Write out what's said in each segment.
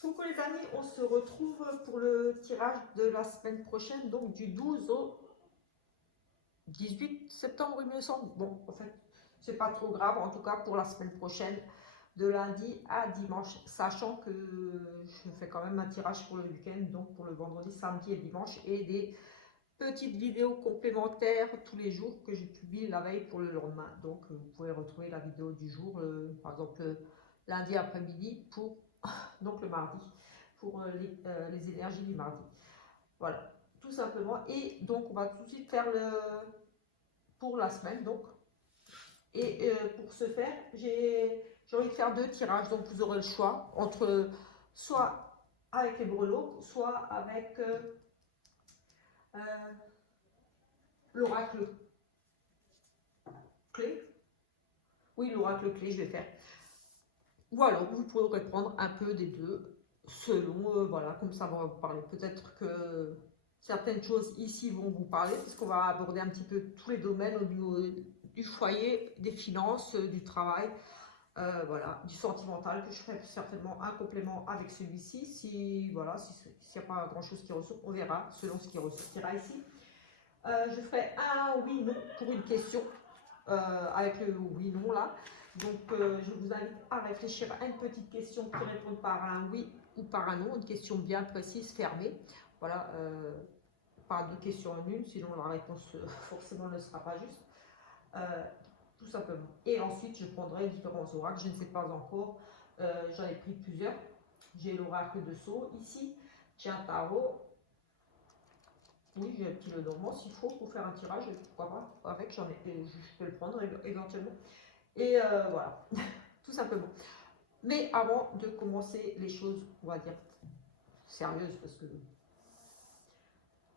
Coucou les amis, on se retrouve pour le tirage de la semaine prochaine, donc du 12 au 18 septembre, il me semble. Bon, en fait, c'est pas trop grave, en tout cas pour la semaine prochaine, de lundi à dimanche, sachant que je fais quand même un tirage pour le week-end, donc pour le vendredi, samedi et dimanche, et des petites vidéos complémentaires tous les jours que je publie la veille pour le lendemain. Donc, vous pouvez retrouver la vidéo du jour, par exemple, lundi après-midi pour donc le mardi, pour les énergies du mardi. Voilà, tout simplement. Et donc, on va tout de suite faire le pour la semaine. Donc, et pour ce faire, j'ai envie de faire deux tirages. Donc, vous aurez le choix entre soit avec les brelots, soit avec euh, l'oracle clé. Oui, l'oracle clé, je vais faire. Ou alors, vous pourrez prendre un peu des deux, selon, voilà, comme ça va vous parler. Peut-être que certaines choses ici vont vous parler, parce qu'on va aborder un petit peu tous les domaines au niveau du foyer, des finances, du travail, voilà, du sentimental, que je ferai certainement un complément avec celui-ci. Si, voilà, s'il n'y a pas grand-chose qui ressort, on verra, selon ce qui ressortira ici. Je ferai un oui-non pour une question, avec le oui-non là. Donc, je vous invite à réfléchir à une petite question qui répond par un oui ou par un non, une question bien précise, fermée. Voilà, pas de question en une, sinon la réponse forcément ne sera pas juste. Tout simplement. Et ensuite, je prendrai différents oracles, je ne sais pas encore. J'en ai pris plusieurs. J'ai l'oracle de Sceaux ici, j'ai un tarot. Oui, j'ai un petit Lenormand s'il faut pour faire un tirage, pourquoi pas, avec, je peux le prendre éventuellement. Et voilà, tout simplement. Mais avant de commencer les choses, on va dire, sérieuses, parce que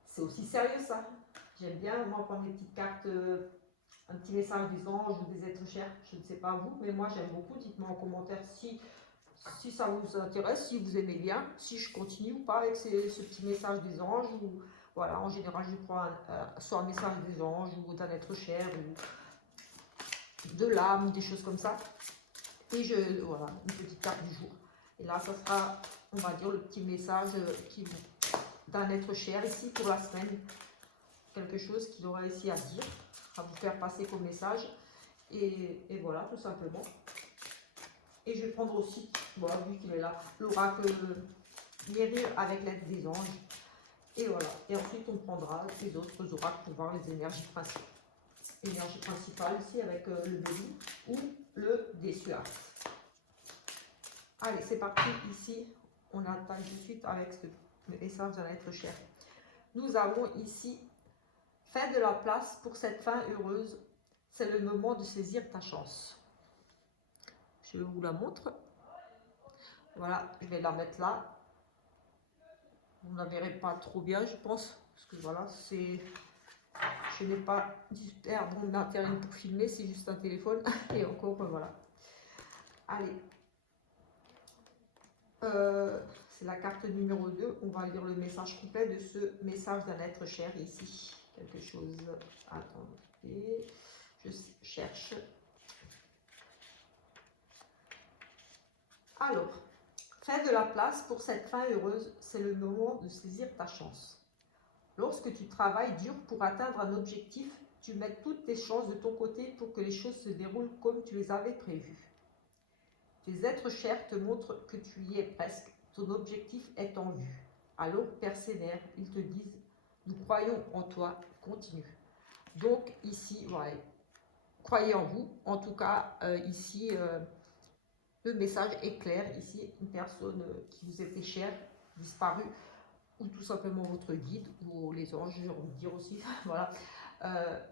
c'est aussi sérieux ça. J'aime bien, moi, prendre des petites cartes, un petit message des anges ou des êtres chers. Je ne sais pas vous, mais moi, j'aime beaucoup. Dites-moi en commentaire si ça vous intéresse, si vous aimez bien, si je continue ou pas avec ce petit message des anges. Ou, voilà, en général, je prends soit un message des anges ou d'un être cher ou de l'âme, des choses comme ça. Et voilà, une petite carte du jour. Et là, ça sera, on va dire, le petit message d'un être cher ici pour la semaine. Quelque chose qu'il aura ici à dire, à vous faire passer comme message. Et voilà, tout simplement. Et je vais prendre aussi, voilà, vu qu'il est là, l'oracle guérir avec l'aide des anges. Et voilà. Et ensuite, on prendra les autres oracles pour voir les énergies principales. Énergie principale ici avec le béni ou le déçu. Allez, c'est parti. Ici, on attaque tout de suite avec ce message d'un être cher. Nous avons ici, fais de la place pour cette fin heureuse. C'est le moment de saisir ta chance. Je vous la montre. Voilà, je vais la mettre là. Vous ne la verrez pas trop bien, je pense. Parce que voilà, je n'ai pas super bon matériel pour filmer, c'est juste un téléphone. Et encore, voilà. Allez. C'est la carte numéro 2. On va lire le message complet de ce message d'un être cher ici. Quelque chose. Attendez. Je cherche. Alors, fais de la place pour cette fin heureuse. C'est le moment de saisir ta chance. Lorsque tu travailles dur pour atteindre un objectif, tu mets toutes tes chances de ton côté pour que les choses se déroulent comme tu les avais prévues. Tes êtres chers te montrent que tu y es presque. Ton objectif est en vue. Alors persévère. Ils te disent, nous croyons en toi, continue. Donc ici, voilà, croyez en vous. En tout cas, ici, le message est clair. Ici, une personne qui vous était chère, disparue, ou tout simplement votre guide, ou les anges, j'ai envie de dire aussi, voilà,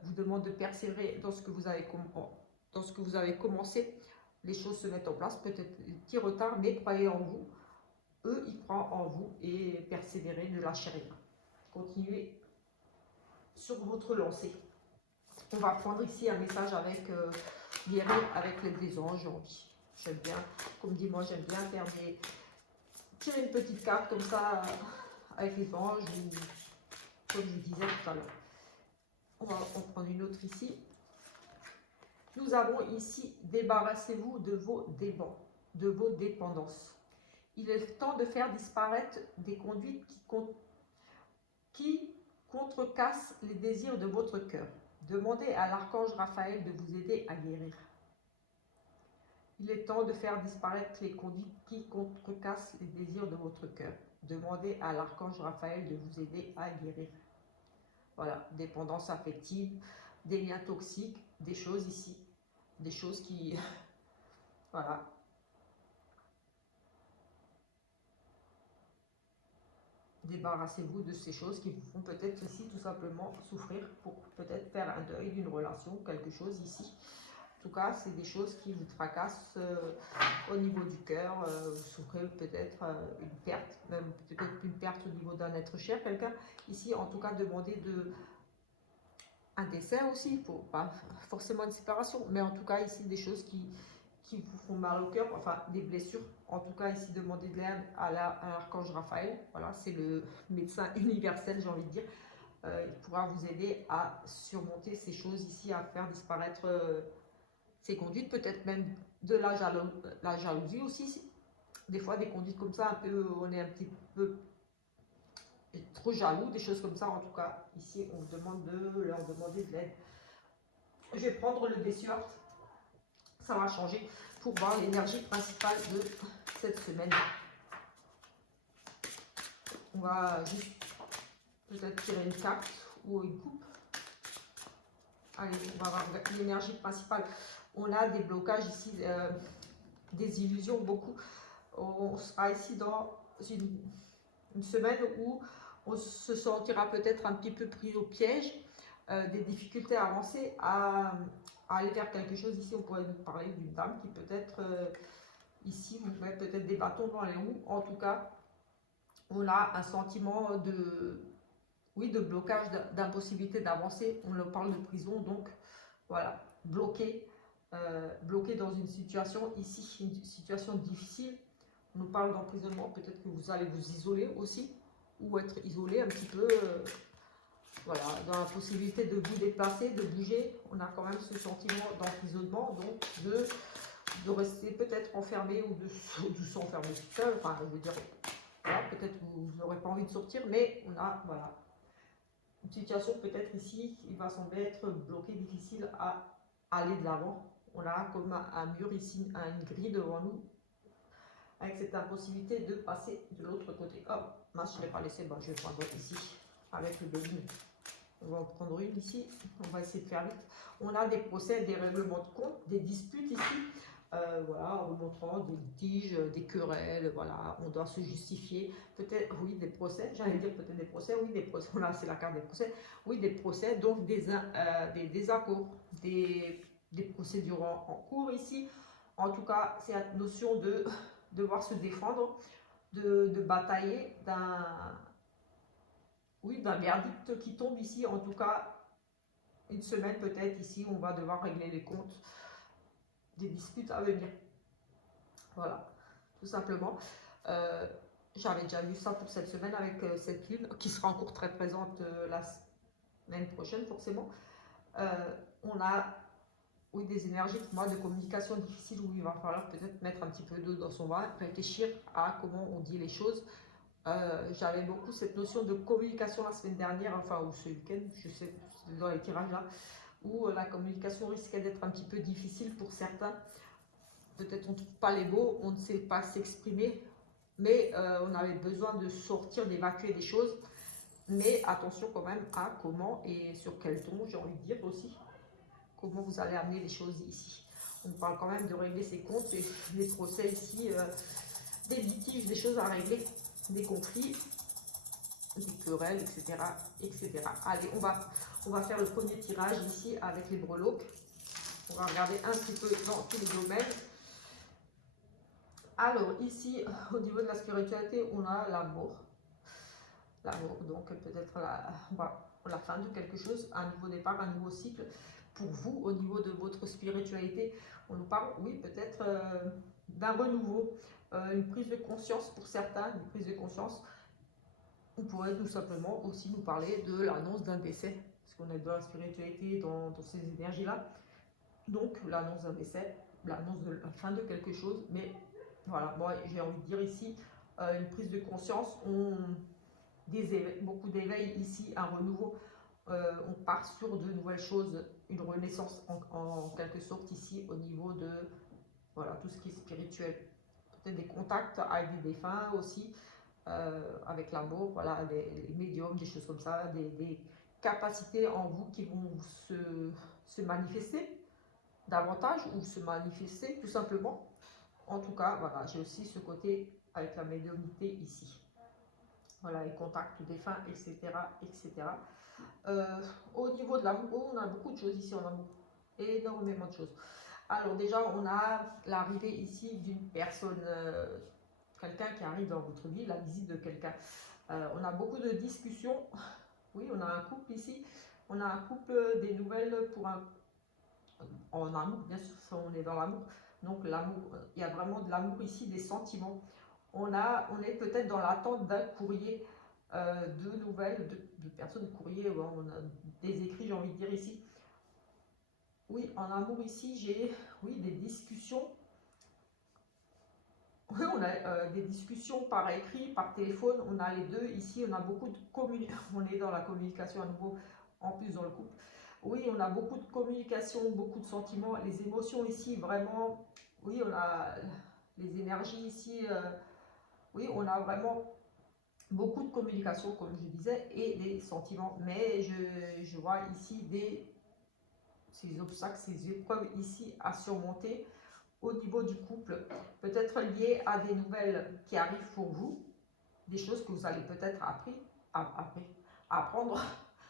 vous demande de persévérer dans ce que vous avez commencé. Les choses se mettent en place, peut-être un petit retard, mais croyez en vous. Eux, ils croient en vous et persévérez, ne lâchez rien. Continuez sur votre lancée. On va prendre ici un message avec guérir avec l'aide des anges. J'aime bien, comme dit moi, j'aime bien faire tirer une petite carte comme ça avec les anges, ou comme je disais tout à l'heure. On va en prendre une autre ici. Nous avons ici, débarrassez-vous de vos dépendances. il est temps de faire disparaître des conduites qui contrecassent les désirs de votre cœur. Demandez à l'archange Raphaël de vous aider à guérir. Il est temps de faire disparaître les conduites qui contrecassent les désirs de votre cœur. Demandez à l'archange Raphaël de vous aider à guérir. Voilà, dépendance affective, des liens toxiques, des choses ici, des choses qui... voilà. Débarrassez-vous de ces choses qui vous font peut-être ici tout simplement souffrir pour peut-être faire un deuil d'une relation, quelque chose ici. En tout cas, c'est des choses qui vous tracassent au niveau du cœur. Vous souffrez peut-être une perte, même peut-être une perte au niveau d'un être cher, quelqu'un. Ici, en tout cas, demandez un décès aussi, pas forcément une séparation, mais en tout cas, ici, des choses qui vous font mal au cœur, enfin des blessures. En tout cas, ici, demandez de l'aide à l'archange Raphaël. Voilà, c'est le médecin universel, j'ai envie de dire. Il pourra vous aider à surmonter ces choses ici, à faire disparaître ces conduites, peut-être même de la jalousie aussi. Des fois, des conduites comme ça, un peu, on est un petit peu trop jaloux, des choses comme ça. En tout cas, ici, on vous demande de leur demander de l'aide. Je vais prendre le Dessuart. Ça va changer pour voir l'énergie principale de cette semaine. On va juste peut-être tirer une carte ou une coupe. Allez, on va voir l'énergie principale. On a des blocages ici, des illusions, beaucoup. On sera ici dans une semaine où on se sentira peut-être un petit peu pris au piège, des difficultés à avancer, à aller vers quelque chose. Ici, on pourrait nous parler d'une dame qui peut-être, ici, vous met peut-être des bâtons dans les roues. En tout cas, on a un sentiment de, oui, de blocage, d'impossibilité d'avancer. On parle de prison, donc voilà, bloqué, bloqué dans une situation ici, une situation difficile. On nous parle d'emprisonnement, peut-être que vous allez vous isoler aussi, ou être isolé un petit peu, voilà, dans la possibilité de vous déplacer, de bouger. On a quand même ce sentiment d'emprisonnement, donc de rester peut-être enfermé ou de s'enfermer seul. Enfin, je veux dire, voilà, peut-être que vous n'aurez pas envie de sortir, mais on a, voilà, une situation peut-être ici qui va sembler être bloquée, difficile à aller de l'avant. On a comme un mur ici, une grille devant nous, avec cette impossibilité de passer de l'autre côté. Oh, mince, je ne l'ai pas laissé, bon, je vais prendre ici, avec le béguine. On va en prendre une ici, on va essayer de faire vite. On a des procès, des règlements de compte, des disputes ici, voilà, en montrant des litiges, des querelles, voilà, on doit se justifier. Peut-être, oui, des procès, j'allais dire peut-être des procès, oui, des procès, là c'est la carte des procès, oui, des procès, donc des désaccords, des procédures en cours ici. En tout cas, c'est la notion de devoir se défendre, de batailler d'un verdict qui tombe ici. En tout cas, une semaine peut-être ici, on va devoir régler les comptes des disputes à venir. Voilà, tout simplement. J'avais déjà vu ça pour cette semaine avec cette lune qui sera encore très présente la semaine prochaine forcément. On a, oui, des énergies pour moi de communication difficile où il va falloir peut-être mettre un petit peu d'eau dans son vin, réfléchir à comment on dit les choses. J'avais beaucoup cette notion de communication la semaine dernière, enfin, ou ce week-end, je sais, dans les tirages là, où la communication risquait d'être un petit peu difficile pour certains. Peut-être on ne trouve pas les mots, on ne sait pas s'exprimer, mais on avait besoin de sortir, d'évacuer des choses. Mais attention quand même à comment et sur quel ton, j'ai envie de dire aussi, comment vous allez amener les choses ici. On parle quand même de régler ses comptes, et des procès ici, des litiges, des choses à régler, des conflits, des querelles, etc., etc. Allez, on va faire le premier tirage ici avec les breloques. On va regarder un petit peu dans tous les domaines. Alors, ici, au niveau de la spiritualité, on a l'amour. L'amour, donc peut-être la fin de quelque chose, un nouveau départ, un nouveau cycle. Pour vous, au niveau de votre spiritualité, on nous parle, oui, peut-être d'un renouveau, une prise de conscience pour certains, une prise de conscience. On pourrait tout simplement aussi nous parler de l'annonce d'un décès, parce qu'on est dans la spiritualité, dans ces énergies-là. Donc, l'annonce d'un décès, l'annonce de la fin de quelque chose, mais Voilà, bon, j'ai envie de dire ici, une prise de conscience, beaucoup d'éveil ici, un renouveau, on part sur de nouvelles choses, une renaissance en quelque sorte ici au niveau de voilà, tout ce qui est spirituel. Peut-être des contacts avec des défunts aussi, avec l'amour, voilà, les médiums, des choses comme ça, des capacités en vous qui vont se manifester davantage ou se manifester tout simplement. En tout cas, voilà, j'ai aussi ce côté avec la médiumnité ici. Voilà, les contacts défunts, etc. etc. Au niveau de l'amour, on a beaucoup de choses ici en amour. Énormément de choses. Alors déjà, on a l'arrivée ici d'une personne, quelqu'un qui arrive dans votre vie, la visite de quelqu'un. On a beaucoup de discussions. Oui, on a un couple ici. On a un couple, des nouvelles pour un... En amour, bien sûr, on est dans l'amour. Donc l'amour, il y a vraiment de l'amour ici, des sentiments. On est peut-être dans l'attente d'un courrier, de nouvelles, de personnes, courrier, bon, on a des écrits, j'ai envie de dire ici. Oui, en amour ici, j'ai des discussions. Oui, on a des discussions par écrit, par téléphone, on a les deux. Ici, on a beaucoup de communication, on est dans la communication à nouveau, en plus dans le couple. Oui, on a beaucoup de communication, beaucoup de sentiments, les émotions ici, vraiment, oui, on a les énergies ici, oui, on a vraiment beaucoup de communication, comme je disais, et des sentiments. Mais je vois ici ces obstacles, ces épreuves ici à surmonter au niveau du couple, peut-être liées à des nouvelles qui arrivent pour vous, des choses que vous allez peut-être apprendre,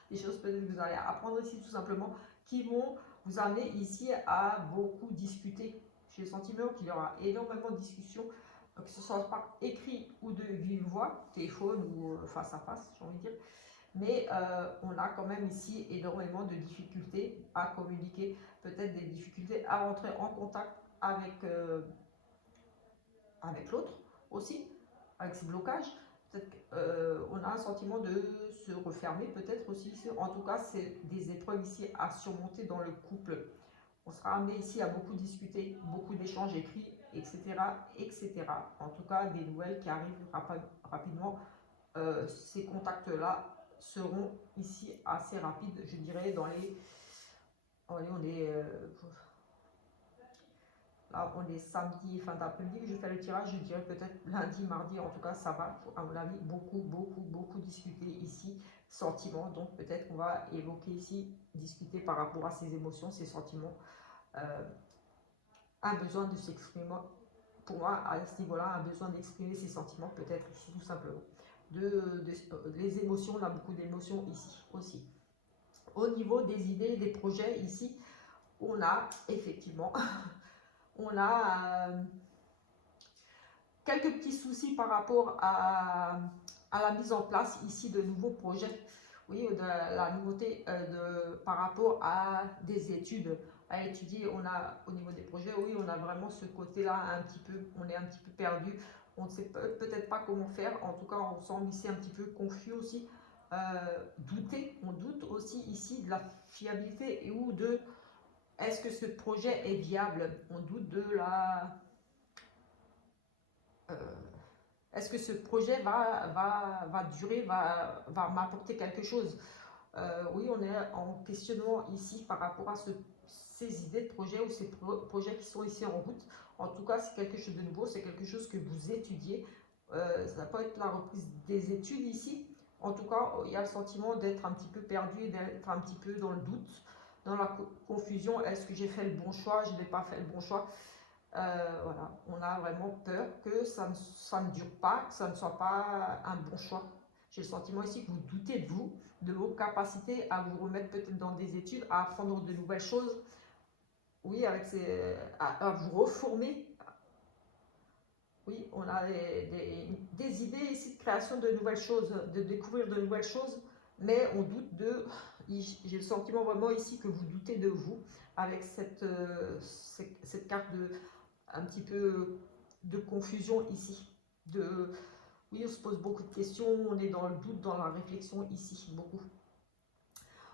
des choses peut-être que vous allez apprendre ici tout simplement, qui vont vous amener ici à beaucoup discuter. J'ai le sentiment qu'il y aura énormément de discussions, que ce soit par écrit ou de vive voix, téléphone ou face à face, j'ai envie de dire. Mais on a quand même ici énormément de difficultés à communiquer, peut-être des difficultés à rentrer en contact avec l'autre aussi, avec ces blocages. Peut-être qu'on a un sentiment de se refermer, peut-être aussi. En tout cas, c'est des épreuves ici à surmonter dans le couple. On sera amené ici à beaucoup discuter, beaucoup d'échanges écrits, etc., etc. En tout cas, des nouvelles qui arrivent rapidement. Ces contacts-là seront ici assez rapides, je dirais, dans les... Allez, là, on est samedi, fin d'après-midi que je fais le tirage, je dirais peut-être lundi, mardi, en tout cas, ça va, à mon avis, beaucoup discuter ici, sentiments, donc peut-être qu'on va évoquer ici, discuter par rapport à ses émotions, ses sentiments, un besoin de s'exprimer, pour moi, à ce niveau-là, un besoin d'exprimer ses sentiments, peut-être ici, tout simplement. Les émotions, on a beaucoup d'émotions ici aussi. Au niveau des idées, des projets, ici, on a effectivement, on a quelques petits soucis par rapport à la mise en place ici de nouveaux projets. Oui, de la nouveauté par rapport à des études à étudier. On a au niveau des projets, oui, on a vraiment ce côté-là un petit peu, on est un petit peu perdu. On ne sait peut-être pas comment faire. En tout cas, on semble ici un petit peu confus aussi. On doute aussi ici de la fiabilité et ou de est-ce que ce projet est viable. On doute de la est-ce que ce projet va durer, va m'apporter quelque chose. Oui, on est en questionnement ici par rapport à ces idées de projet ou ces projets qui sont ici en route. En tout cas, c'est quelque chose de nouveau, c'est quelque chose que vous étudiez. Ça peut être la reprise des études ici. En tout cas, il y a le sentiment d'être un petit peu perdu, d'être un petit peu dans le doute, dans la confusion. Est-ce que j'ai fait le bon choix? Je n'ai pas fait le bon choix. Voilà, on a vraiment peur que ça ne dure pas, que ça ne soit pas un bon choix. J'ai le sentiment ici que vous doutez de vous, de vos capacités à vous remettre peut-être dans des études, à apprendre de nouvelles choses. Oui, à vous reformer. Oui, on a des idées ici de création de nouvelles choses, de découvrir de nouvelles choses, mais on doute de... J'ai le sentiment vraiment ici que vous doutez de vous avec cette carte de un petit peu de confusion ici. Oui, on se pose beaucoup de questions, on est dans le doute, dans la réflexion ici, beaucoup.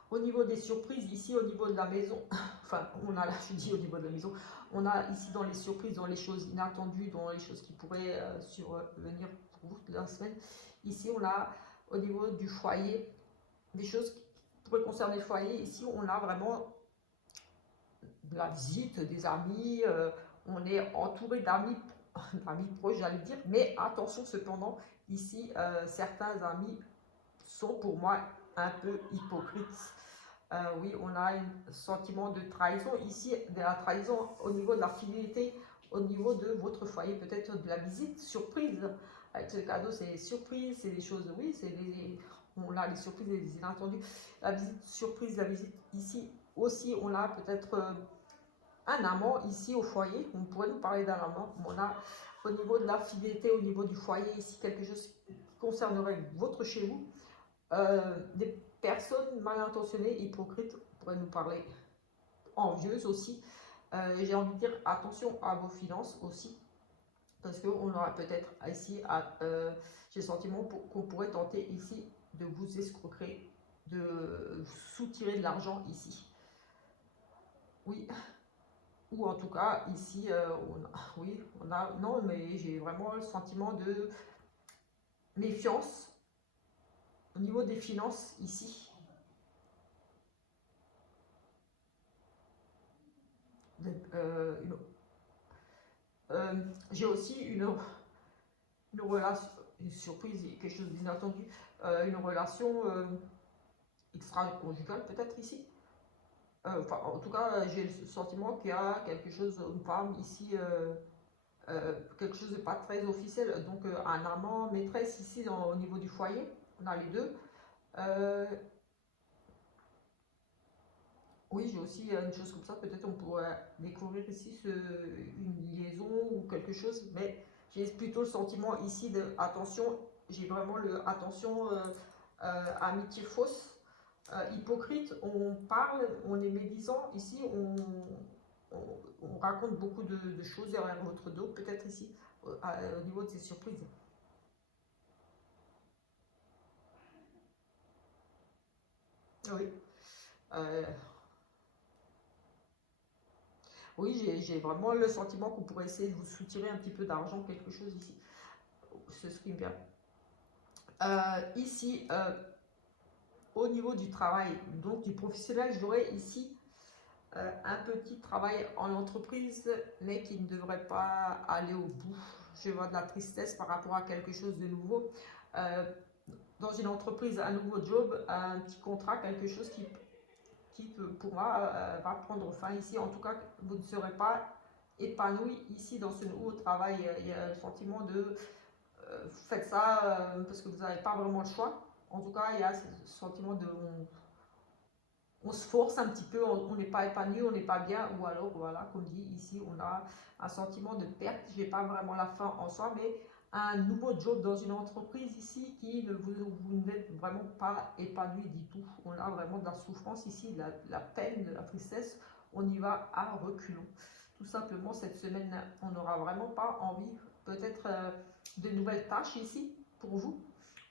Au niveau des surprises, ici au niveau de la maison, enfin on a là, je dis au niveau de la maison, on a ici dans les surprises, dans les choses inattendues, dans les choses qui pourraient survenir pour vous de la semaine, ici on a au niveau du foyer, des choses qui pourraient concerner le foyer, ici on a vraiment de la visite des amis, on est entouré d'amis, d'amis proches j'allais dire, mais attention cependant, ici certains amis sont pour moi un peu hypocrites. Oui, on a un sentiment de trahison ici, de la trahison au niveau de la fidélité, au niveau de votre foyer, peut-être de la visite surprise. Avec ce cadeau, c'est surprise, c'est des choses, oui, on a les surprises et les inattendus. La visite surprise, la visite ici aussi, on a peut-être un amant ici au foyer. On pourrait nous parler d'un amant. On a au niveau de la fidélité, au niveau du foyer ici, quelque chose qui concernerait votre chez vous. Des personnes mal intentionnées, hypocrites, pourraient nous parler, envieuses aussi. J'ai envie de dire attention à vos finances aussi, parce qu'on aura peut-être ici, j'ai le sentiment qu'on pourrait tenter ici de vous escroquer, de soutirer de l'argent ici. Oui, ou en tout cas ici, oui, on a, non, mais j'ai vraiment le sentiment de méfiance au niveau des finances ici. J'ai aussi une relation, une surprise, quelque chose d'inattendu, une relation extra-conjugale peut-être ici. Enfin, en tout cas, j'ai le sentiment qu'il y a quelque chose, une femme ici, quelque chose de pas très officiel. Donc, un amant, maîtresse ici au niveau du foyer, on a les deux. Oui, j'ai aussi une chose comme ça. Peut-être on pourrait découvrir ici une liaison ou quelque chose, mais j'ai plutôt le sentiment ici de attention. J'ai vraiment le attention, amitié fausse, hypocrite. On parle, on est médisant ici, on raconte beaucoup de choses derrière votre dos, peut-être ici, au niveau de ces surprises. Oui. Euh, oui, j'ai vraiment le sentiment qu'on pourrait essayer de vous soutirer un petit peu d'argent, quelque chose ici. C'est ce qui me vient. Ici, au niveau du travail, donc du professionnel, j'aurais ici un petit travail en entreprise, mais qui ne devrait pas aller au bout. Je vois de la tristesse par rapport à quelque chose de nouveau. Euh, dans une entreprise, un nouveau job, un petit contrat, quelque chose qui pour moi, va prendre fin ici. En tout cas, vous ne serez pas épanoui ici dans ce nouveau travail. Il y a le sentiment de faites ça parce que vous n'avez pas vraiment le choix. En tout cas, il y a ce sentiment de on se force un petit peu, on n'est pas épanoui, on n'est pas bien, ou alors voilà, comme dit ici, on a un sentiment de perte. Je n'ai pas vraiment la fin en soi, mais un nouveau job dans une entreprise ici qui ne vous n'êtes vraiment pas épanoui du tout. On a vraiment de la souffrance ici, de la peine, de la tristesse. On y va à reculons. Tout simplement, cette semaine, on n'aura vraiment pas envie, peut-être de nouvelles tâches ici pour vous.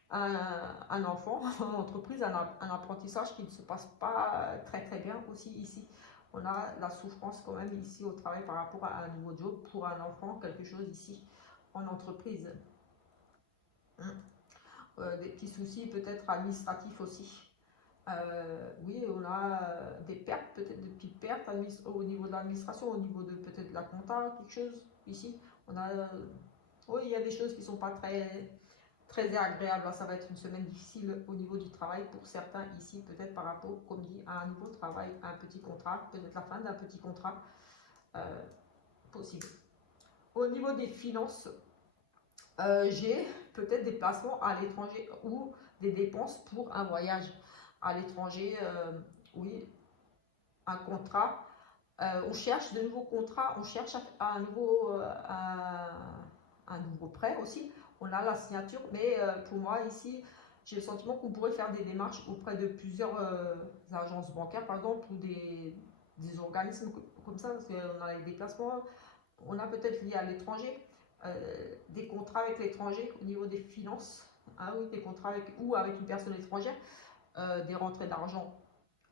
Un enfant en entreprise, un apprentissage qui ne se passe pas très très bien aussi ici. On a la souffrance quand même ici au travail par rapport à un nouveau job pour un enfant, quelque chose ici en entreprise. Des petits soucis peut-être administratifs aussi. Oui, on a des pertes, peut-être des petites pertes au niveau de l'administration, au niveau de peut-être de la compta, quelque chose ici. On a, oui, il y a des choses qui ne sont pas très agréables. Ça va être une semaine difficile au niveau du travail pour certains ici, peut-être par rapport, comme dit, à un nouveau travail, à un petit contrat, peut-être la fin d'un petit contrat possible. Au niveau des finances, j'ai peut-être des placements à l'étranger ou des dépenses pour un voyage à l'étranger. Oui, un contrat. On cherche de nouveaux contrats, on cherche un nouveau prêt aussi. On a la signature, mais pour moi ici, j'ai le sentiment qu'on pourrait faire des démarches auprès de plusieurs agences bancaires, par exemple, ou des organismes comme ça, parce qu'on a les déplacements, on a peut-être lié à l'étranger, des contrats avec l'étranger au niveau des finances, hein, oui, des contrats avec, ou avec une personne étrangère, des rentrées d'argent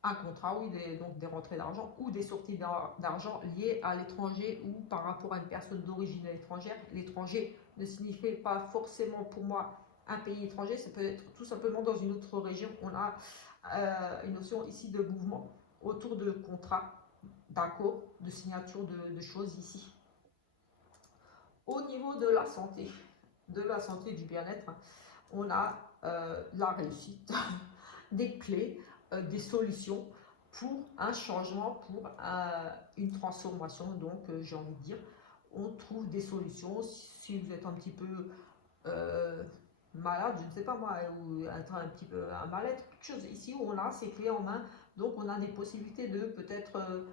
un contrat, oui, donc des rentrées d'argent ou des sorties d'argent liées à l'étranger ou par rapport à une personne d'origine étrangère. L'étranger ne signifie pas forcément pour moi un pays étranger, ça peut être tout simplement dans une autre région. On a une notion ici de mouvement autour de contrats, d'accords, de signature de choses ici. Au niveau de la santé du bien-être, on a la réussite, des clés, des solutions pour un changement, pour une transformation. Donc, j'ai envie de dire, on trouve des solutions. Si vous êtes un petit peu malade, je ne sais pas moi, ou un petit peu un mal-être, quelque chose ici où on a ces clés en main. Donc, on a des possibilités de peut-être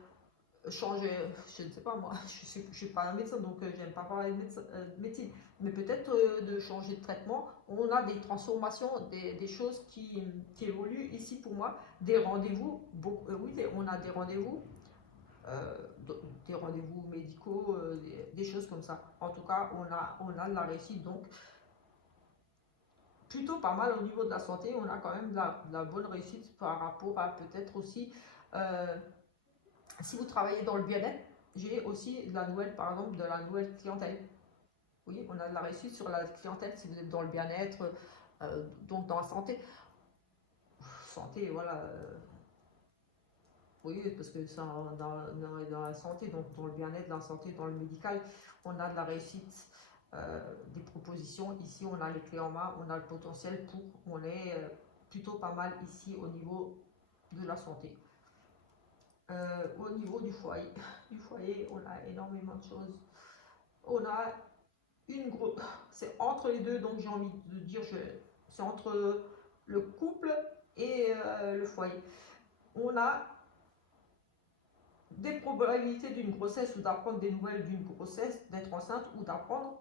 changer, je ne sais pas moi, je ne suis pas un médecin donc j'aime pas parler de médecine, mais peut-être de changer de traitement. On a des transformations, des choses qui évoluent ici pour moi, des rendez-vous, oui, on a euh, des rendez-vous médicaux, des choses comme ça. En tout cas, on a de la réussite, donc plutôt pas mal au niveau de la santé. On a quand même de la bonne réussite par rapport à peut-être aussi si vous travaillez dans le bien-être. J'ai aussi de la nouvelle, par exemple, de la nouvelle clientèle. Oui, on a de la réussite sur la clientèle si vous êtes dans le bien-être, donc dans la santé. Santé, voilà. Oui, parce que ça, dans la santé, donc dans le bien-être, dans la santé, dans le médical, on a de la réussite, des propositions. Ici, on a les clés en main, on a le potentiel pour, on est plutôt pas mal ici au niveau de la santé. Au niveau du foyer, on a énormément de choses. On a une grosse, c'est entre les deux, donc j'ai envie de dire, c'est entre le couple et le foyer. On a des probabilités d'une grossesse ou d'apprendre des nouvelles d'une grossesse, d'être enceinte ou d'apprendre.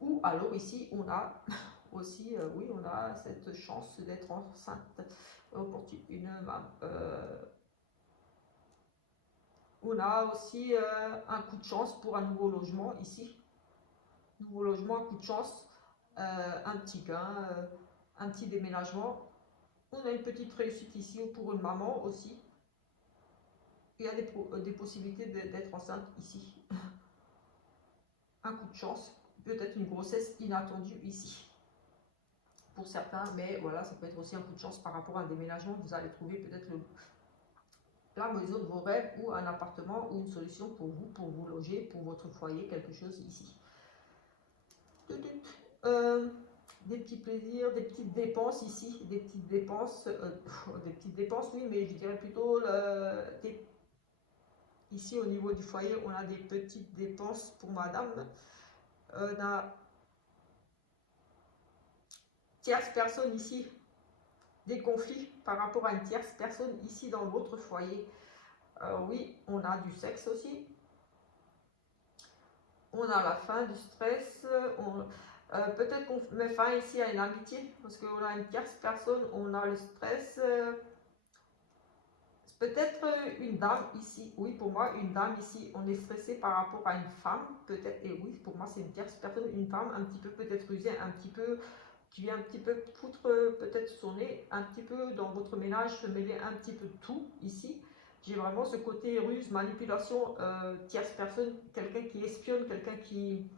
Ou alors ici, on a aussi, oui, on a cette chance d'être enceinte. On a aussi un coup de chance pour un nouveau logement ici. Nouveau logement, un coup de chance, un petit gain, un petit déménagement. On a une petite réussite ici pour une maman aussi. Il y a des possibilités d'être enceinte ici. Un coup de chance, peut-être une grossesse inattendue ici. Pour certains, mais voilà, ça peut être aussi un coup de chance par rapport à un déménagement. Vous allez trouver peut-être la maison de vos rêves ou un appartement ou une solution pour vous loger, pour votre foyer, quelque chose ici. Des petits plaisirs, des petites dépenses ici, des petites dépenses, oui, mais je dirais plutôt ici au niveau du foyer, on a des petites dépenses pour madame. On a tierce personne ici, des conflits par rapport à une tierce personne ici dans votre foyer. Oui, on a du sexe aussi. On a la fin, du stress. Peut-être qu'on met fin ici à une amitié, parce qu'on a une tierce personne, on a le stress. Peut-être une dame ici, oui, pour moi, une dame ici, on est stressé par rapport à une femme, peut-être, et oui, pour moi, c'est une tierce personne, une femme un petit peu peut-être rusée, un petit peu, qui vient un petit peu foutre peut-être son nez, un petit peu dans votre ménage, se mêler un petit peu de tout ici. J'ai vraiment ce côté ruse, manipulation, tierce personne, quelqu'un qui espionne, quelqu'un qui,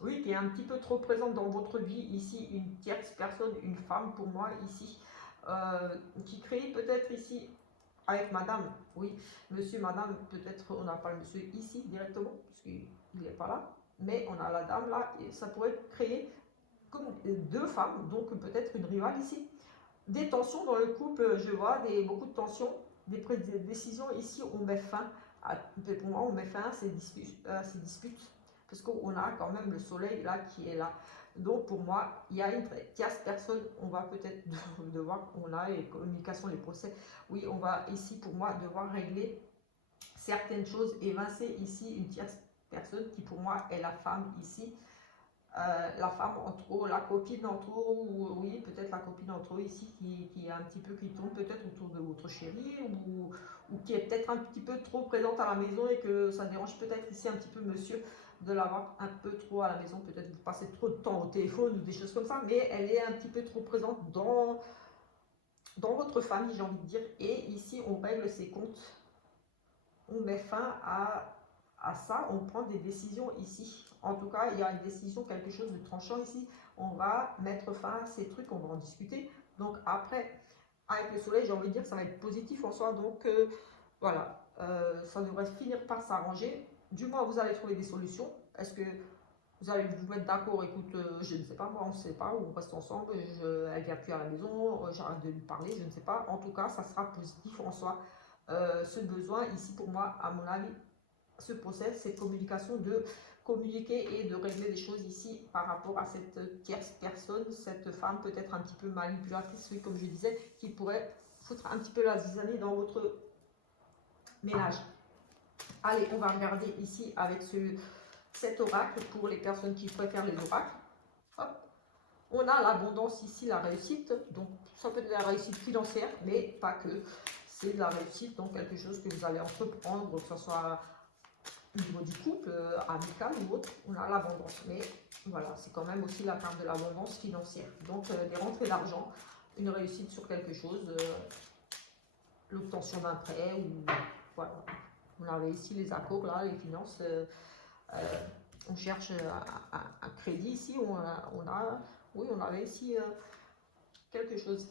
oui, qui est un petit peu trop présente dans votre vie ici, une tierce personne, une femme pour moi ici, qui crée peut-être ici avec madame, oui, monsieur, madame, peut-être on n'a pas le monsieur ici directement, puisqu'il n'est pas là, mais on a la dame là, et ça pourrait créer comme deux femmes, donc peut-être une rivale ici. Des tensions dans le couple, je vois beaucoup de tensions, des décisions ici, on met fin, pour moi on met fin à ces disputes, parce qu'on a quand même le soleil là qui est là. Donc pour moi, il y a une tierce personne, on va peut-être devoir, on a les communications, les procès, oui, on va ici pour moi devoir régler certaines choses, évincer ici une tierce personne qui pour moi est la femme ici. La femme en trop, la copine en trop, ou oui, peut-être la copine en trop ici qui est un petit peu, qui tourne peut-être autour de votre chérie, ou qui est peut-être un petit peu trop présente à la maison et que ça dérange peut-être ici un petit peu monsieur de l'avoir un peu trop à la maison, peut-être vous passez trop de temps au téléphone ou des choses comme ça, mais elle est un petit peu trop présente dans votre famille, j'ai envie de dire. Et ici, on règle ses comptes. On met fin à ça, on prend des décisions ici. En tout cas, il y a une décision, quelque chose de tranchant ici. On va mettre fin à ces trucs, on va en discuter. Donc après, avec le soleil, j'ai envie de dire que ça va être positif en soi. Donc voilà, ça devrait finir par s'arranger. Du moins, vous allez trouver des solutions. Est-ce que vous allez vous mettre d'accord? Écoute, je ne sais pas, moi on ne sait pas, on reste ensemble, elle vient plus à la maison, j'arrête de lui parler, je ne sais pas. En tout cas, ça sera positif en soi. Ce besoin ici pour moi, à mon avis, se possède cette communication, de communiquer et de régler des choses ici par rapport à cette tierce personne, cette femme peut-être un petit peu manipulatrice, oui, comme je disais, qui pourrait foutre un petit peu la zizanie dans votre ménage. Allez, on va regarder ici avec cet oracle pour les personnes qui préfèrent les oracles. Hop. On a l'abondance ici, la réussite, donc ça peut être la réussite financière, mais pas que. C'est de la réussite, donc quelque chose que vous allez entreprendre, que ce soit au niveau du couple, amical ou autre, on a l'abondance. Mais voilà, c'est quand même aussi la carte de l'abondance financière. Donc des rentrées d'argent, une réussite sur quelque chose, l'obtention d'un prêt, ou voilà. On avait ici les accords, là, les finances. On cherche un crédit ici, oui, on avait ici quelque chose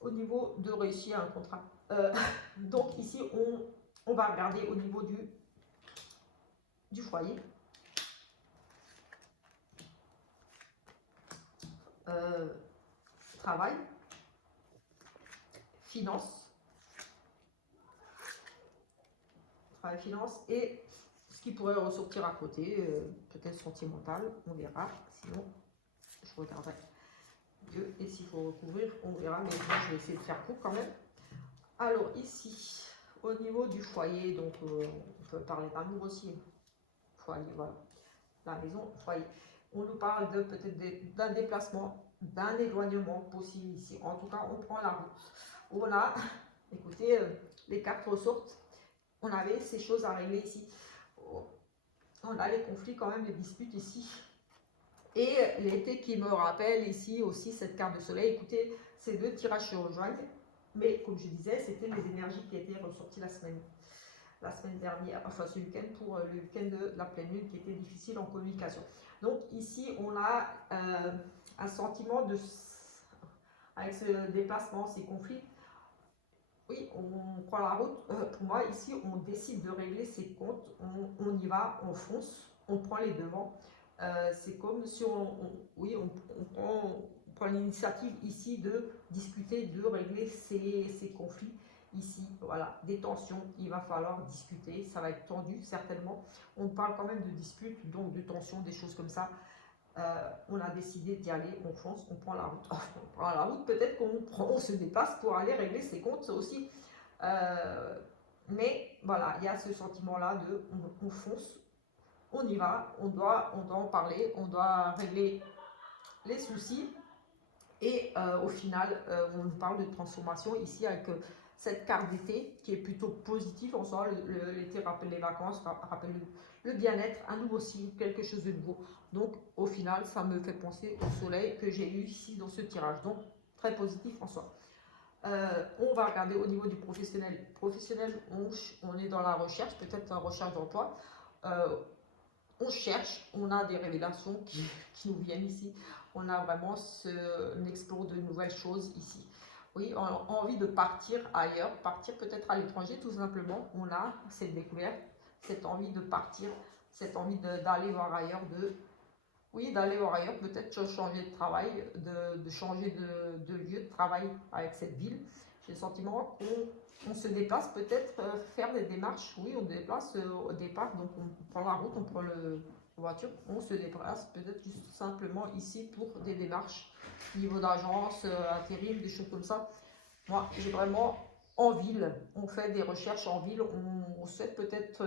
au niveau de réussir un contrat. Donc ici, on va regarder au niveau du foyer. Travail, finance, et ce qui pourrait ressortir à côté, peut-être sentimental, on verra. Sinon, je regarderai mieux, et s'il faut recouvrir, on verra, mais moi je vais essayer de faire court quand même. Alors ici, au niveau du foyer, donc on peut parler d'amour aussi. Foyer, voilà. La maison, foyer. On nous parle de peut-être d'un déplacement, d'un éloignement possible ici. En tout cas, on prend la route. On a, écoutez, les cartes ressortent. On avait ces choses à régler ici. On a les conflits quand même, les disputes ici. Et l'été qui me rappelle ici aussi cette carte de soleil. Écoutez, ces deux tirages se rejoignent. Mais comme je disais, c'était les énergies qui étaient ressorties la semaine dernière, enfin ce week-end, pour le week-end de la pleine lune qui était difficile en communication. Donc ici, on a un sentiment de, avec ce déplacement, ces conflits, oui, on prend la route. Pour moi, ici, on décide de régler ses comptes, on y va, on fonce, on prend les devants. C'est comme si on prend l'initiative ici de discuter, de régler ces conflits. Ici, voilà, des tensions, il va falloir discuter, ça va être tendu certainement. On parle quand même de disputes, donc de tensions, des choses comme ça. On a décidé d'y aller, on fonce, on prend la route. On prend la route, peut-être on se dépasse pour aller régler ses comptes aussi. Mais voilà, il y a ce sentiment-là de on fonce, on y va, on doit en parler, on doit régler les soucis. Et au final, on parle de transformation ici avec cette carte d'été qui est plutôt positive en soi. L'été rappelle les vacances, rappelle le bien-être, un nouveau cycle, quelque chose de nouveau. Donc au final, ça me fait penser au soleil que j'ai eu ici dans ce tirage. Donc très positif en soi. On va regarder au niveau du professionnel. Professionnel, on est dans la recherche, peut-être la recherche d'emploi. On cherche, on a des révélations qui nous viennent ici. On a vraiment un explore de nouvelles choses ici. Oui, on a envie de partir ailleurs, partir peut-être à l'étranger tout simplement. On a cette découverte, cette envie de partir, cette envie d'aller voir ailleurs, d'aller voir ailleurs, peut-être changer de travail, de changer de lieu de travail avec cette ville. J'ai le sentiment qu'on se déplace, peut-être faire des démarches. Oui, on déplace au départ, donc on prend la route, on prend la voiture, on se déplace peut-être juste simplement ici pour des démarches, niveau d'agence, intérim, des choses comme ça. Moi, j'ai vraiment en ville, on fait des recherches en ville, on souhaite peut-être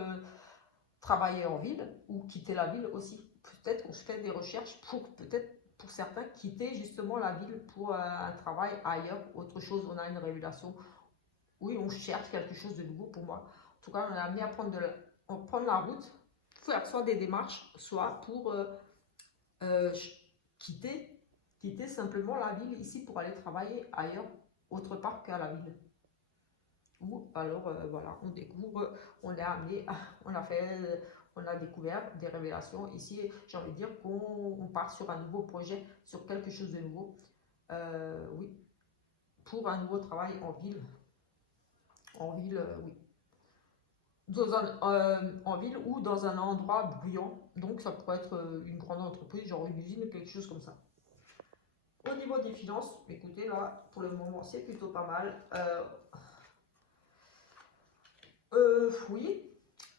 travailler en ville ou quitter la ville aussi. Peut-être qu'on se fait des recherches pour certains quitter justement la ville pour un travail ailleurs, autre chose, on a une révélation. Oui, on cherche quelque chose de nouveau pour moi. En tout cas, on est amené à prendre la route, faire soit des démarches, soit pour quitter simplement la ville ici pour aller travailler ailleurs, autre part qu'à la ville. Ou alors, voilà, on découvre, on est amené, on a découvert des révélations. Ici, j'ai envie de dire qu'on part sur un nouveau projet, sur quelque chose de nouveau. Oui, pour un nouveau travail en ville. En ville, oui. En ville ou dans un endroit bruyant. Donc, ça pourrait être une grande entreprise, genre une usine ou quelque chose comme ça. Au niveau des finances, écoutez, là, pour le moment, c'est plutôt pas mal. Oui,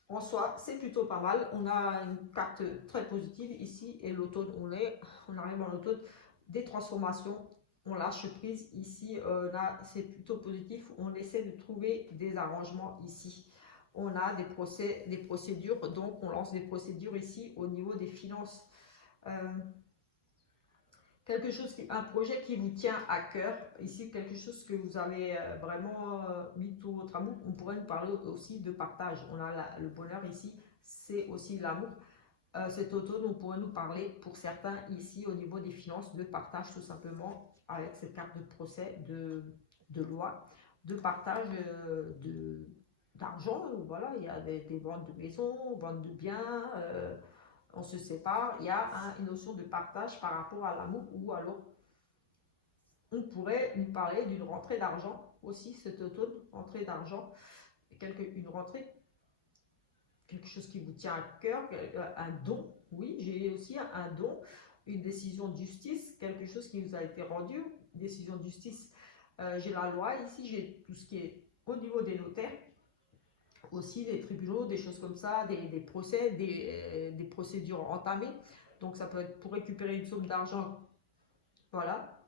en soi, c'est plutôt pas mal. On a une carte très positive ici et l'automne, on arrive en automne, des transformations, on lâche prise. Ici, là, c'est plutôt positif. On essaie de trouver des arrangements ici. On a des procédures, donc on lance des procédures ici au niveau des finances. Quelque chose, un projet qui vous tient à cœur, ici quelque chose que vous avez vraiment mis tout votre amour. On pourrait nous parler aussi de partage. On a le bonheur ici, c'est aussi l'amour. Cet automne, on pourrait nous parler pour certains ici au niveau des finances de partage tout simplement avec cette carte de procès de loi, de partage d'argent. Voilà, il y a des ventes de maisons, ventes de biens. On se sépare, il y a une notion de partage par rapport à l'amour, ou alors on pourrait nous parler d'une rentrée d'argent aussi cet automne, rentrée d'argent, une rentrée, quelque chose qui vous tient à cœur, un don, oui, j'ai aussi un don, une décision de justice, quelque chose qui vous a été rendu, décision de justice. J'ai la loi ici, j'ai tout ce qui est au niveau des notaires, aussi des tribunaux, des choses comme ça, des procès, des procédures entamées. Donc ça peut être pour récupérer une somme d'argent, voilà,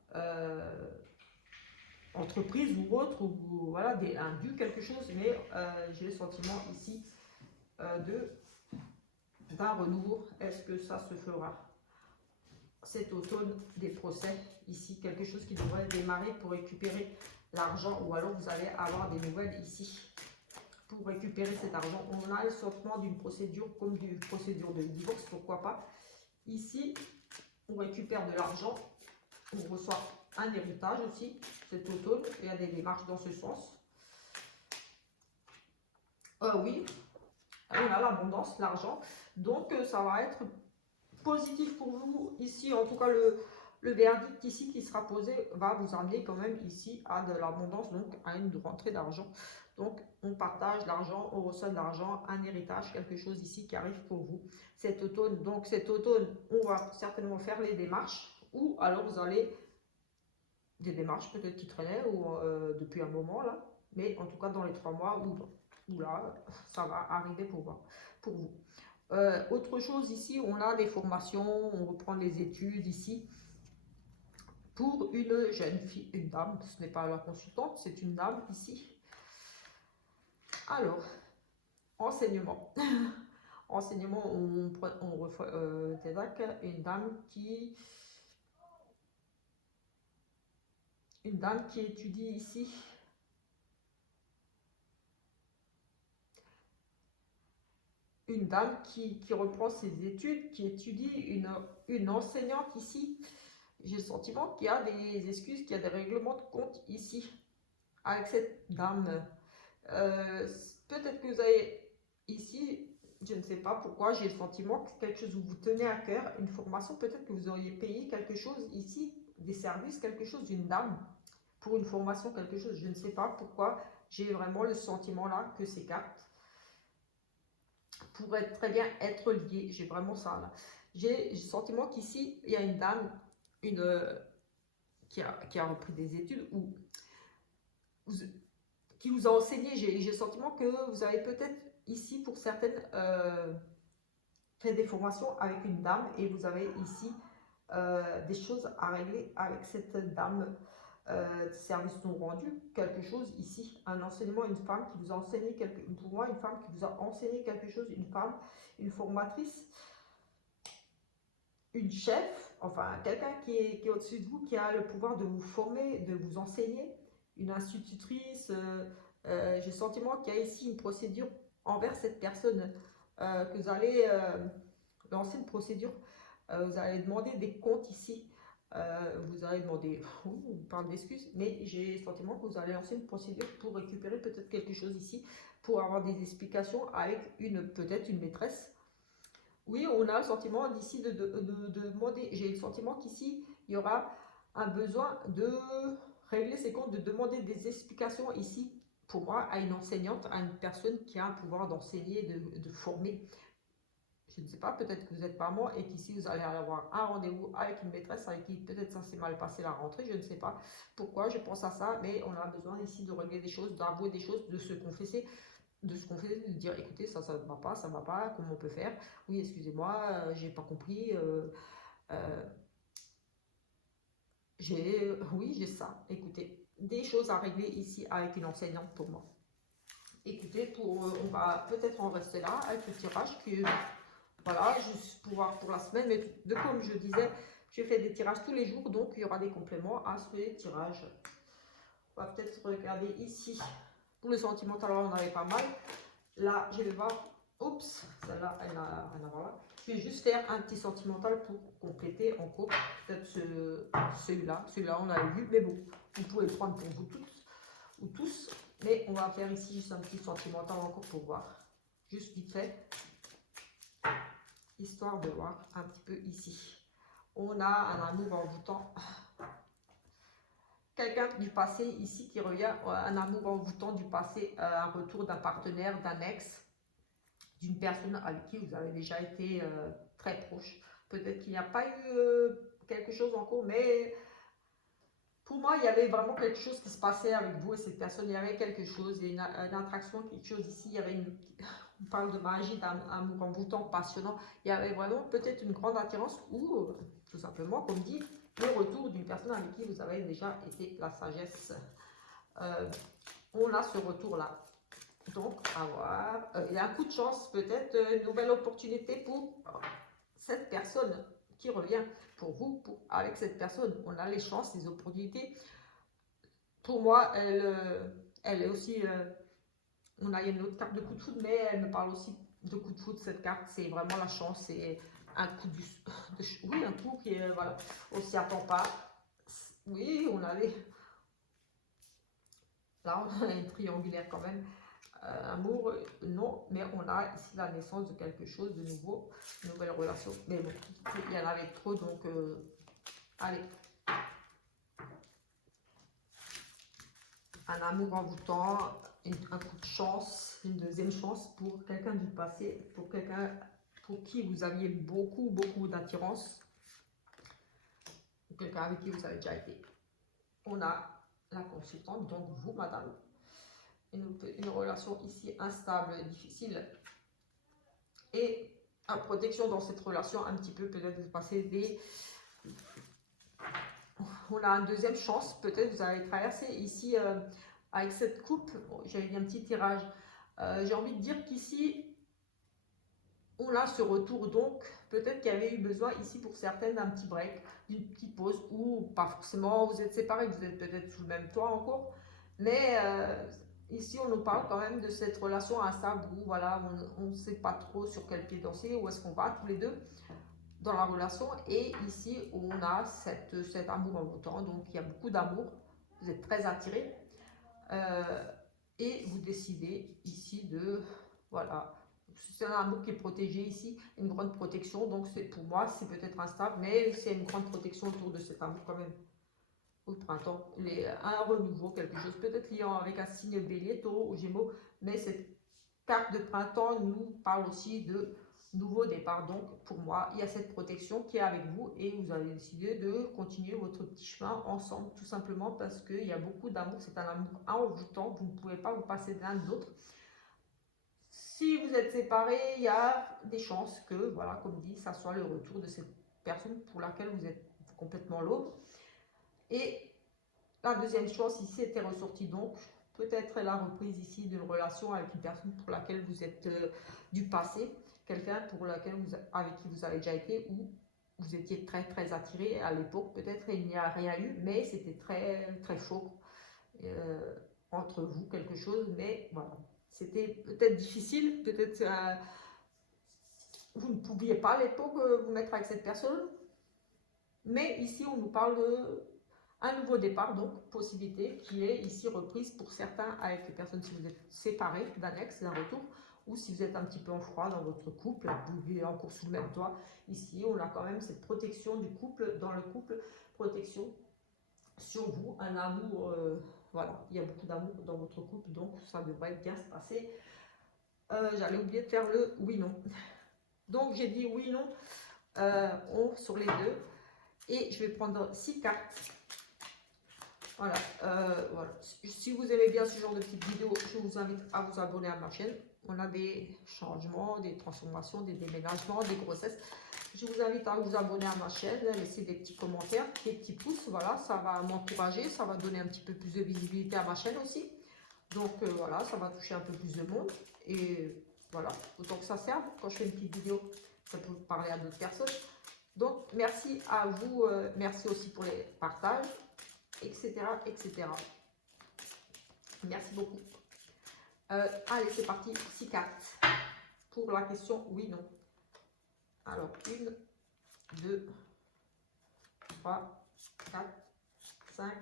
entreprise ou autre, ou voilà, un dû, quelque chose, mais j'ai le sentiment ici d'un renouveau. Est-ce que ça se fera cet automne? Des procès ici, quelque chose qui devrait démarrer pour récupérer l'argent, ou alors vous allez avoir des nouvelles ici pour récupérer cet argent. On a le sentiment d'une procédure comme d'une procédure de divorce, pourquoi pas. Ici, on récupère de l'argent, on reçoit un héritage aussi cet automne. Il y a des démarches dans ce sens. Oui, on a l'abondance, l'argent. Donc, ça va être positif pour vous. Ici, en tout cas, le verdict ici qui sera posé va vous amener quand même ici à de l'abondance, donc à une rentrée d'argent. Donc, on partage l'argent, on reçoit de l'argent, un héritage, quelque chose ici qui arrive pour vous cet automne. Donc, cet automne, on va certainement faire les démarches, ou alors vous allez des démarches peut-être qui traînaient ou, depuis un moment là, mais en tout cas dans les 3 mois où là, ça va arriver pour vous. Autre chose ici, on a des formations, on reprend les études ici. Pour une jeune fille, une dame, ce n'est pas la consultante, c'est une dame ici. Alors, enseignement. Enseignement, on reçoit une dame qui étudie ici. Une dame qui reprend ses études, qui étudie, une enseignante ici. J'ai le sentiment qu'il y a des excuses, qu'il y a des règlements de compte ici avec cette dame. Peut-être que vous avez ici, je ne sais pas pourquoi, j'ai le sentiment que c'est quelque chose où vous tenez à cœur, une formation, peut-être que vous auriez payé quelque chose ici, des services, quelque chose d'une dame, pour une formation, quelque chose, je ne sais pas pourquoi, j'ai vraiment le sentiment là que ces cartes pourraient très bien être liées, j'ai vraiment ça là. J'ai le sentiment qu'ici, il y a une dame, qui a repris des études, ou qui vous a enseigné. J'ai le sentiment que vous avez peut-être ici, pour certaines, fait des formations avec une dame, et vous avez ici des choses à régler avec cette dame, service non rendu, quelque chose ici, un enseignement, une femme qui vous a enseigné pour moi, une femme qui vous a enseigné quelque chose, une femme, une formatrice, une chef, enfin quelqu'un qui est au-dessus de vous, qui a le pouvoir de vous former, de vous enseigner, une institutrice. J'ai le sentiment qu'il y a ici une procédure envers cette personne, que vous allez lancer une procédure, vous allez demander des comptes ici Vous allez demander, on parle d'excuses, mais j'ai le sentiment que vous allez lancer une procédure pour récupérer peut-être quelque chose ici, pour avoir des explications avec peut-être une maîtresse. Oui, on a le sentiment d'ici de demander, j'ai le sentiment qu'ici, il y aura un besoin de régler ses comptes, de demander des explications ici, pour moi, à une enseignante, à une personne qui a un pouvoir d'enseigner, de former. Je ne sais pas, peut-être que vous êtes maman et qu'ici vous allez avoir un rendez-vous avec une maîtresse avec qui peut-être ça s'est mal passé la rentrée, je ne sais pas pourquoi je pense à ça, mais on a besoin ici de régler des choses, d'avouer des choses, de se confesser, de dire écoutez, ça ne va pas, ça ne va pas, comment on peut faire? Oui, excusez-moi, j'ai pas compris, euh, oui, j'ai ça, écoutez, des choses à régler ici avec une enseignante pour moi. Écoutez, on va peut-être en rester là avec le tirage qui voilà, juste pour voir pour la semaine, mais comme je disais, je fais des tirages tous les jours, donc il y aura des compléments à ce tirage. On va peut-être regarder ici. Pour le sentimental, on avait pas mal. Là, je vais voir. Oups, celle-là, elle n'a rien à voir là. Je vais juste faire un petit sentimental pour compléter encore peut-être celui-là. Celui-là, on avait vu, mais bon, vous pouvez le prendre pour vous tous ou tous. Mais on va faire ici juste un petit sentimental encore pour voir. Juste vite fait. Histoire de voir un petit peu ici. On a un amour envoûtant. Quelqu'un du passé ici qui revient, un amour envoûtant du passé, un retour d'un partenaire, d'un ex, d'une personne avec qui vous avez déjà été très proche. Peut-être qu'il n'y a pas eu quelque chose en cours, mais pour moi, il y avait vraiment quelque chose qui se passait avec vous et cette personne. Il y avait quelque chose, il y a une attraction, quelque chose ici. Il y avait on parle de magie, d'un amour envoûtant, passionnant. Il y avait vraiment peut-être une grande attirance ou tout simplement, comme dit, le retour d'une personne avec qui vous avez déjà été la sagesse. On a ce retour-là. Donc, à voir. Il y a un coup de chance, peut-être une nouvelle opportunité pour cette personne qui revient pour vous, avec cette personne. On a les chances, les opportunités. Pour moi, elle est aussi... il y a une autre carte de coup de foudre, mais elle me parle aussi de coup de foudre. Cette carte, c'est vraiment la chance. C'est un coup oui, un coup qui est... Voilà, on s'y attend pas. Oui, on a les... Là, on a une triangulaire quand même. Amour, non, mais on a ici la naissance de quelque chose de nouveau, une nouvelle relation. Mais bon, il y en avait trop, donc allez. Un amour envoûtant, un coup de chance, une deuxième chance pour quelqu'un du passé, pour quelqu'un pour qui vous aviez beaucoup d'attirance, quelqu'un avec qui vous avez déjà été. On a la consultante, donc vous, madame. Une relation ici instable, difficile. Et en protection dans cette relation, un petit peu, peut-être vous passez des... On a une deuxième chance, peut-être vous allez traverser ici avec cette coupe. Bon, j'avais mis un petit tirage. J'ai envie de dire qu'ici, on a ce retour, donc peut-être qu'il y avait eu besoin ici pour certaines d'un petit break, d'une petite pause, ou pas forcément vous êtes séparés, vous êtes peut-être sous le même toit encore, mais ici on nous parle quand même de cette relation instable où voilà, on ne sait pas trop sur quel pied danser, où est-ce qu'on va tous les deux dans la relation, et ici on a cet amour envoûtant, donc il y a beaucoup d'amour, vous êtes très attirés, et vous décidez ici de, voilà, c'est un amour qui est protégé ici, une grande protection, donc pour moi c'est peut-être instable, mais c'est une grande protection autour de cet amour quand même. Au printemps, un renouveau, quelque chose peut-être lié avec un signe bélier, taureau ou gémeaux, mais cette carte de printemps nous parle aussi de nouveau départ. Donc pour moi, il y a cette protection qui est avec vous et vous avez décidé de continuer votre petit chemin ensemble, tout simplement parce qu'il y a beaucoup d'amour, c'est un amour envoûtant, vous ne pouvez pas vous passer de l'un de l'autre. Si vous êtes séparés, il y a des chances que, voilà, comme dit, ça soit le retour de cette personne pour laquelle vous êtes complètement l'autre. Et la deuxième chance ici était ressortie, donc peut-être la reprise ici d'une relation avec une personne pour laquelle vous êtes du passé, quelqu'un avec qui vous avez déjà été ou vous étiez très attiré à l'époque, peut-être il n'y a rien eu, mais c'était très chaud entre vous, quelque chose, mais voilà. C'était peut-être difficile, peut-être vous ne pouviez pas à l'époque vous mettre avec cette personne, Mais ici, on nous parle d'un nouveau départ, donc possibilité qui est ici reprise pour certains avec les personnes si vous êtes séparés d'un ex, d'un retour, ou si vous êtes un petit peu en froid dans votre couple, vous vivez encore sous le même toit. Ici, on a quand même cette protection du couple, dans le couple, protection sur vous, un amour, voilà, il y a beaucoup d'amour dans votre couple, donc ça devrait bien se passer. J'allais oublier de faire le oui-non. Donc j'ai dit oui-non sur les deux. Et je vais prendre 6 cartes. Voilà, voilà. Si vous aimez bien ce genre de petites vidéos, je vous invite à vous abonner à ma chaîne. On a des changements, des transformations, des déménagements, des grossesses. Je vous invite à vous abonner à ma chaîne, laisser des petits commentaires, des petits pouces. Voilà, ça va m'encourager, ça va donner un petit peu plus de visibilité à ma chaîne aussi. Donc voilà, ça va toucher un peu plus de monde. Et voilà, autant que ça serve. Quand je fais une petite vidéo, ça peut parler à d'autres personnes. Donc, merci à vous, merci aussi pour les partages, etc., etc. Merci beaucoup. Allez, c'est parti, 6 cartes pour la question oui-non. Alors, 1, 2, 3, 4, 5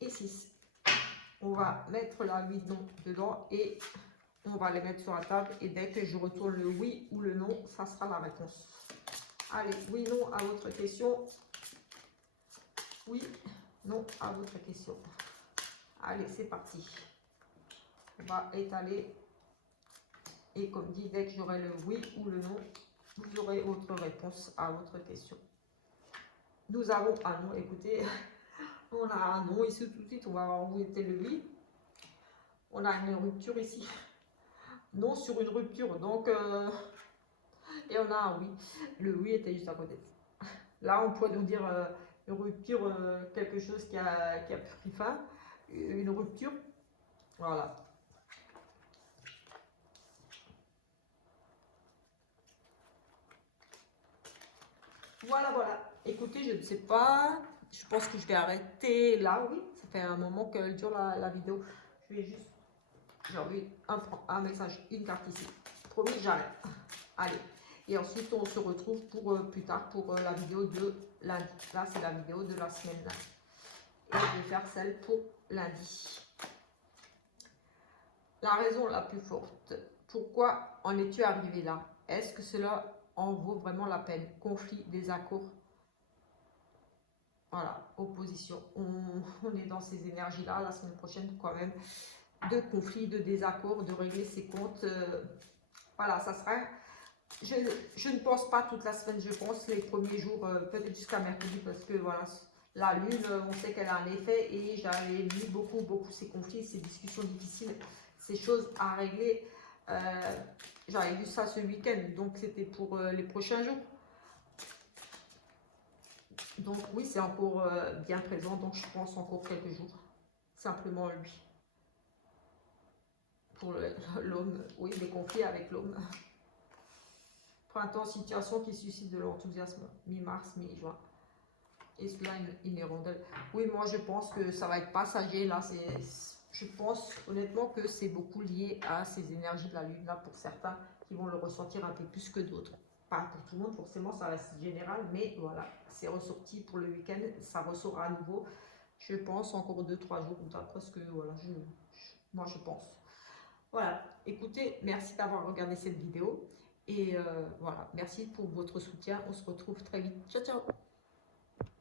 et 6. On va mettre la oui-non dedans et on va les mettre sur la table. Et dès que je retourne le oui ou le non, ça sera la réponse. Allez, oui, non à votre question. Oui, non à votre question. Allez, c'est parti. On va étaler. Et comme dit, dès que j'aurai le oui ou le non, vous aurez votre réponse à votre question. Nous avons un non. Écoutez, on a un non ici tout de suite. On va envoyer le oui. On a une rupture ici. Non sur une rupture. Donc, et on a un oui. Le oui était juste à côté. Là, on pourrait nous dire une rupture, quelque chose qui a pris fin, une rupture. Voilà. Voilà, voilà. Écoutez, je ne sais pas. Je pense que je vais arrêter là, oui. Ça fait un moment qu'elle dure la vidéo. Je vais juste... J'ai envoyé un message, une carte ici. Promis, j'arrête. Allez. Et ensuite, on se retrouve pour plus tard pour la vidéo de lundi. Là, c'est la vidéo de la semaine. Et je vais faire celle pour lundi. La raison la plus forte. Pourquoi en es-tu arrivé là? Est-ce que cela en vaut vraiment la peine? Conflit, désaccord. Voilà, opposition. On est dans ces énergies-là la semaine prochaine quand même. De conflits, de désaccords, de régler ses comptes. Voilà, ça sera... Je ne pense pas toute la semaine, je pense les premiers jours, peut-être jusqu'à mercredi, parce que voilà, la lune, on sait qu'elle a un effet et j'avais lu beaucoup ces conflits, ces discussions difficiles, ces choses à régler. J'avais vu ça ce week-end, donc c'était pour les prochains jours. Donc oui, c'est encore bien présent, donc je pense encore quelques jours. Simplement lui. Pour l'homme, oui, des conflits avec l'homme. Printemps, situation qui suscite de l'enthousiasme, mi-mars, mi-juin. Et cela, une hirondelle. Oui, moi je pense que ça va être passager. Là, je pense honnêtement que c'est beaucoup lié à ces énergies de la lune là pour certains qui vont le ressentir un peu plus que d'autres. Pas pour tout le monde, forcément, ça reste général, mais voilà, c'est ressorti pour le week-end, ça ressort à nouveau. Je pense encore 2-3 jours, d'après ce que voilà, moi je pense. Voilà, écoutez, merci d'avoir regardé cette vidéo. Et voilà, merci pour votre soutien. On se retrouve très vite. Ciao, ciao!